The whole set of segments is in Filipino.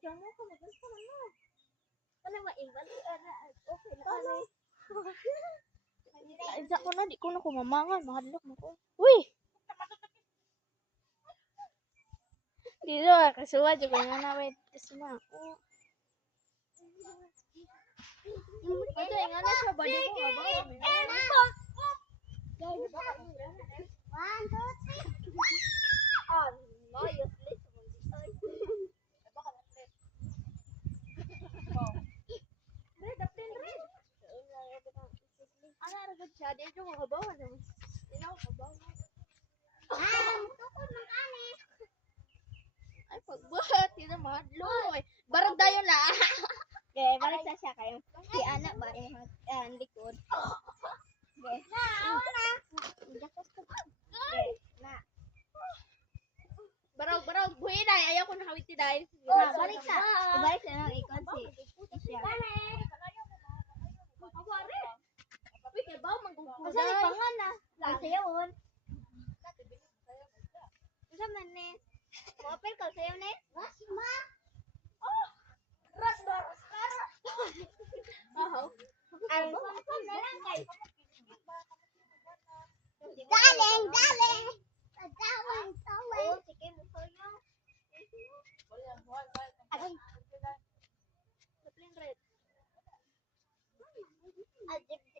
Jangan mo magas ka na. Ano maimbal okay na kami. Isa ko na, di ko na kumamangan. Mahadlok mo ko. Uy! Dito, kasuwa. Di ko nga na, wait. Kasuma. Ito, nga na siya. Badi ko nga ba? One, two, three. No, useless. Red, apin red. Ana ragod siya, di ko kabaw na. Inaw kabaw. Tukod man ani. Ay pagbuhat, ina mahadloy. Barag dayon la. Okay, balik sa siya kayo. Si anak ba ang likod. Okay. Na. Okay, na. Barag buhay na. Ayaw ko na hawit ti dahil. Balik sa. Ibalik sa nang ikon si siya. Awari. Uy, kaya ba mangguguda? Asa ni pangan na? Kalsayawon. Asa man ni? Mapil kalsayaw ni? Ras ma. Oh. Ras ba? Oh. Ang pang na lang kay. Daling. Oh, sige mo kayo. Agay. Sapling red.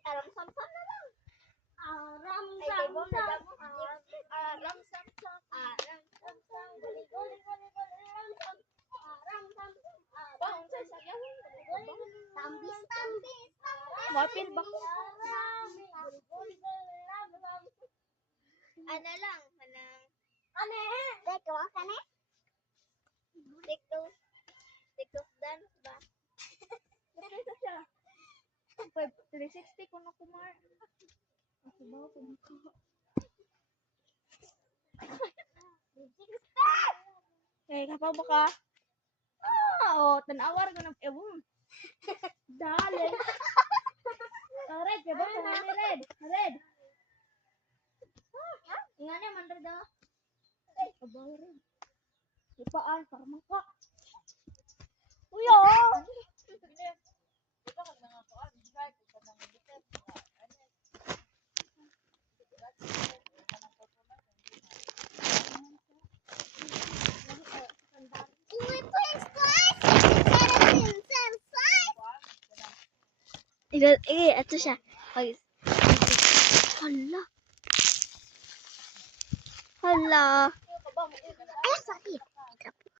Aram samsam na lang. Aram samsam. Tambis. Mapil ba? Ano lang, manang. Ano eh? Teko, ka na? TikTok dance ba? Nasa siya. 360 ko na kumar. Ako ba ako mukha? 360! Eh, kapag baka? Tanawar ko ng ebong. Dali. Red, kaya ba? Red. Inganya man red ah. Abaw red. Ipaan, para maka. Uyo! Ito siya. Hala.